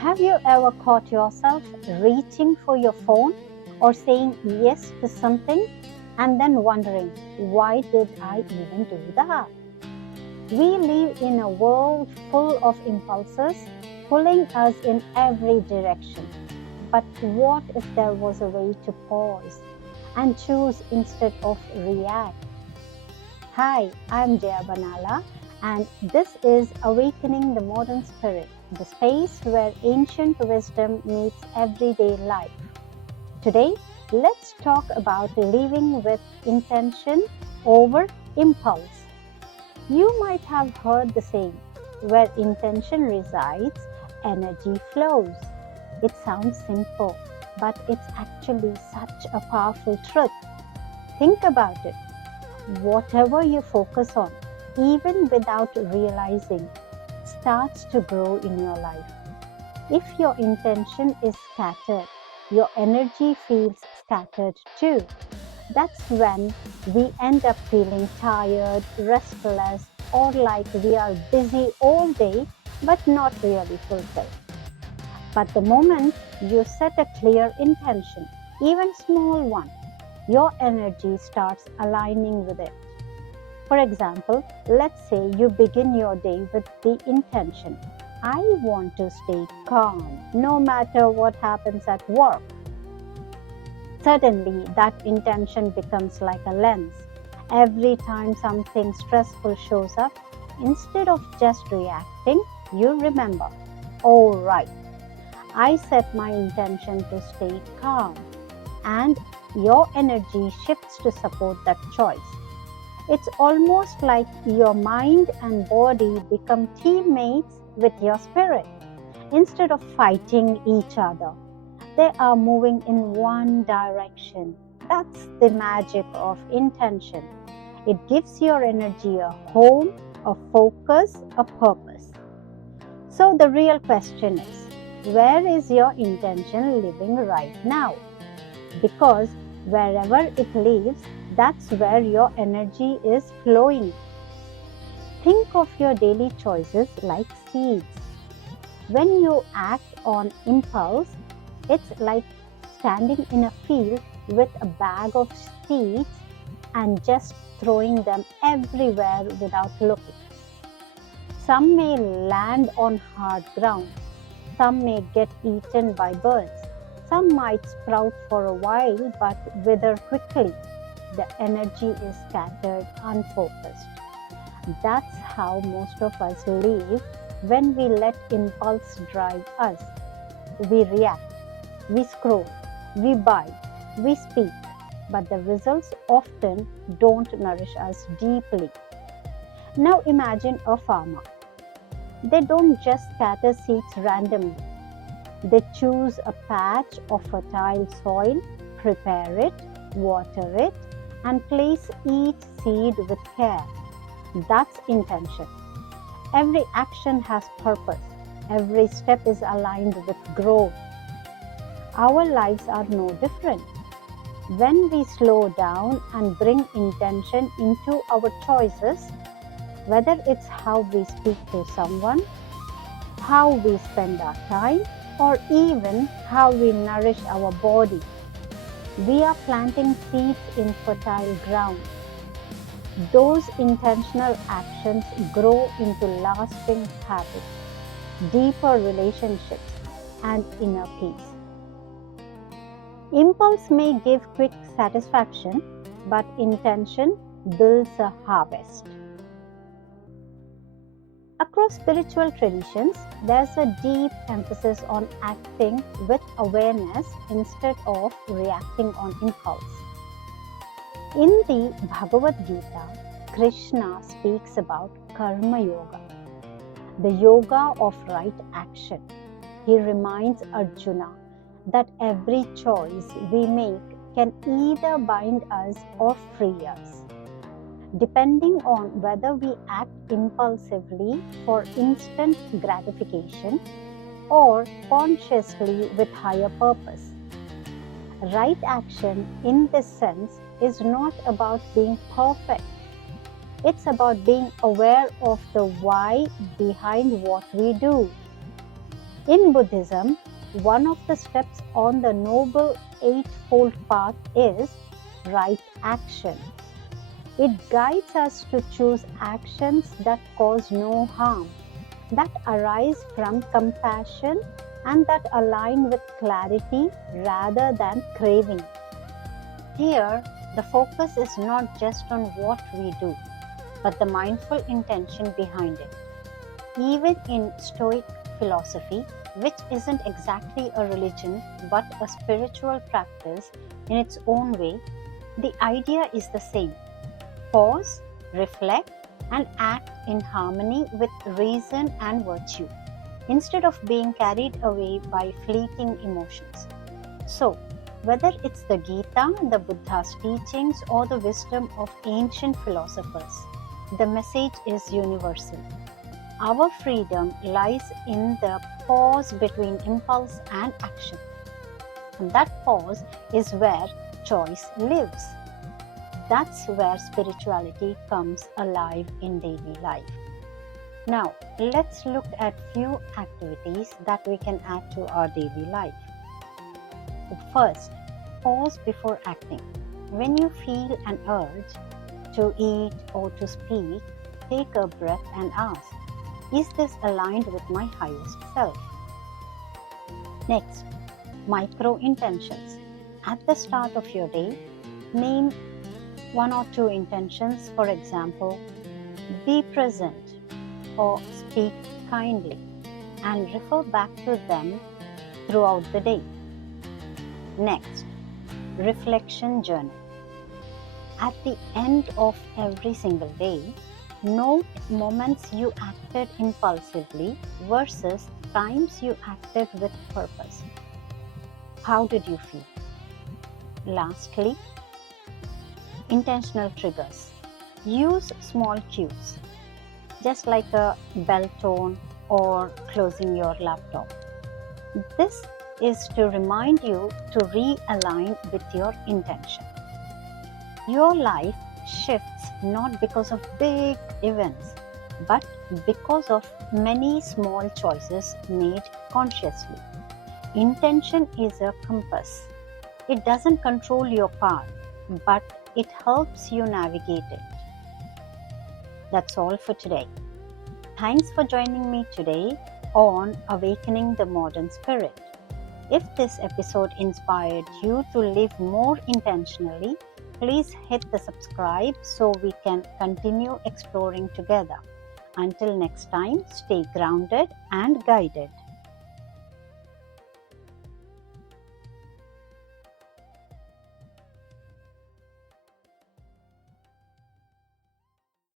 Have you ever caught yourself reaching for your phone or saying yes to something and then wondering, why did I even do that? We live in a world full of impulses pulling us in every direction. But what if there was a way to pause and choose instead of react? Hi, I'm Jaya Banala, and this is Awakening the Modern Spirit, the space where ancient wisdom meets everyday life. Today, let's talk about living with intention over impulse. You might have heard the saying, where intention resides, energy flows. It sounds simple, but it's actually such a powerful truth. Think about it. Whatever you focus on, even without realizing, starts to grow in your life. If your intention is scattered, your energy feels scattered too. That's when we end up feeling tired, restless, or like we are busy all day but not really fulfilled. But the moment you set a clear intention, even small one, your energy starts aligning with it. For example, let's say you begin your day with the intention, I want to stay calm no matter what happens at work. Suddenly, that intention becomes like a lens. Every time something stressful shows up, instead of just reacting, you remember, oh right, I set my intention to stay calm, and your energy shifts to support that choice. It's almost like your mind and body become teammates with your spirit. Instead of fighting each other, they are moving in one direction. That's the magic of intention. It gives your energy a home, a focus, a purpose. So the real question is, where is your intention living right now? Because wherever it lives, that's where your energy is flowing. Think of your daily choices like seeds. When you act on impulse, it's like standing in a field with a bag of seeds and just throwing them everywhere without looking. Some may land on hard ground. Some may get eaten by birds. Some might sprout for a while but wither quickly. The energy is scattered, unfocused. That's how most of us live when we let impulse drive us. We react, we scroll, we buy, we speak, but the results often don't nourish us deeply. Now imagine a farmer. They don't just scatter seeds randomly. They choose a patch of fertile soil, prepare it, water it, and place each seed with care. That's intention. Every action has purpose. Every step is aligned with growth. Our lives are no different. When we slow down and bring intention into our choices, whether it's how we speak to someone, how we spend our time, or even how we nourish our body, we are planting seeds in fertile ground. Those intentional actions grow into lasting habits, deeper relationships, and inner peace. Impulse may give quick satisfaction, but intention builds a harvest. Across spiritual traditions, there's a deep emphasis on acting with awareness instead of reacting on impulse. In the Bhagavad Gita, Krishna speaks about Karma Yoga, the yoga of right action. He reminds Arjuna that every choice we make can either bind us or free us, depending on whether we act impulsively for instant gratification or consciously with higher purpose. Right action, in this sense, is not about being perfect. It's about being aware of the why behind what we do. In Buddhism, one of the steps on the Noble Eightfold Path is right action. It guides us to choose actions that cause no harm, that arise from compassion, and that align with clarity rather than craving. Here, the focus is not just on what we do, but the mindful intention behind it. Even in Stoic philosophy, which isn't exactly a religion but a spiritual practice in its own way, the idea is the same. Pause, reflect, and act in harmony with reason and virtue, instead of being carried away by fleeting emotions. So, whether it's the Gita, the Buddha's teachings, or the wisdom of ancient philosophers, the message is universal. Our freedom lies in the pause between impulse and action. And that pause is where choice lives. That's where spirituality comes alive in daily life. Now, let's look at few activities that we can add to our daily life. First, pause before acting. When you feel an urge to eat or to speak, take a breath and ask, is this aligned with my highest self? Next, micro intentions. At the start of your day, name 1 or 2 intentions, for example, be present or speak kindly, and refer back to them throughout the day. Next, reflection journal. At the end of every single day, note moments you acted impulsively versus times you acted with purpose. How did you feel? Lastly, intentional triggers. Use small cues, just like a bell tone or closing your laptop. This is to remind you to realign with your intention. Your life shifts not because of big events, but because of many small choices made consciously. Intention is a compass. It doesn't control your path, but it helps you navigate it. That's all for today. Thanks for joining me today on Awakening the Modern Spirit. If this episode inspired you to live more intentionally, please hit the subscribe so we can continue exploring together. Until next time, stay grounded and guided.